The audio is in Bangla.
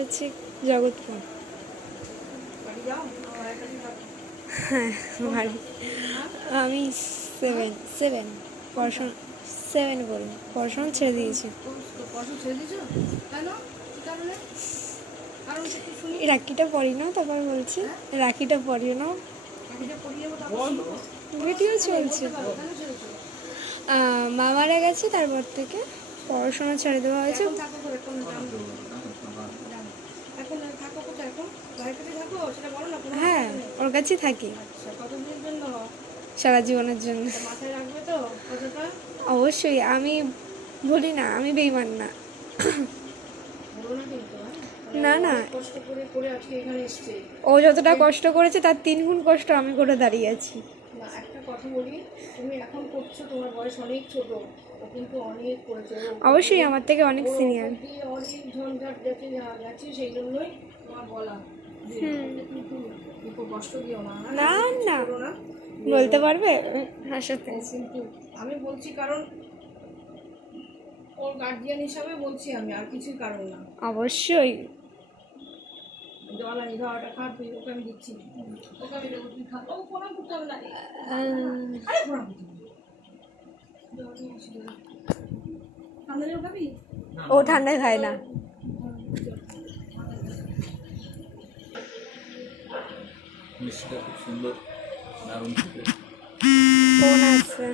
হচ্ছে জগৎপুর। হ্যাঁ বাড়ি আমি 7 পড়াশোনা 7 বলুন, পড়াশোনা ছেড়ে দিয়েছি। রাখিটা পড়ি না, তারপর বলছি রাখিটা পড়িও না, ভিডিও চলছে। মা মারা গেছে, তারপর থেকে পড়াশোনা ছেড়ে দেওয়া হয়েছে। হ্যাঁ ওর কাছেই থাকি সারা জীবনের জন্য। অবশ্যই, আমি বলি না আমি বেইমান না। না না, ও যতটা কষ্ট করেছে তার 3 গুণ কষ্ট আমি করে দাঁড়িয়ে আছি। একটা কথা বলি, তুমি এখন করছো, তোমার বয়স অনেক ছোট, ও কিন্তু অনেক করেছে। অবশ্যই আমার থেকে অনেক সিনিয়র। অনেক ঝঞ্ঝাট গেছে, সেই জন্যই তোমার বলা কষ্ট দিও না। না না বলতে পারবে হাসাতে। কিন্তু আমি বলছি কারণ ওর গার্জিয়ান হিসাবে বলছি আমি, আর কিছুই কারণ না। অবশ্যই জল আনি, খাওয়াটা খা, তুই ওকে আমি দিচ্ছি, ওকে আমি দেবো, তুই খা। ও প্রণাম করতে হবে না, আরে প্রণাম করতে হবে। ঠান্ডা জল খাবি? ও ঠান্ডায় খায় না। মিষ্টিটা খুব সুন্দর, দারুণ খেতে। ফোন আছে।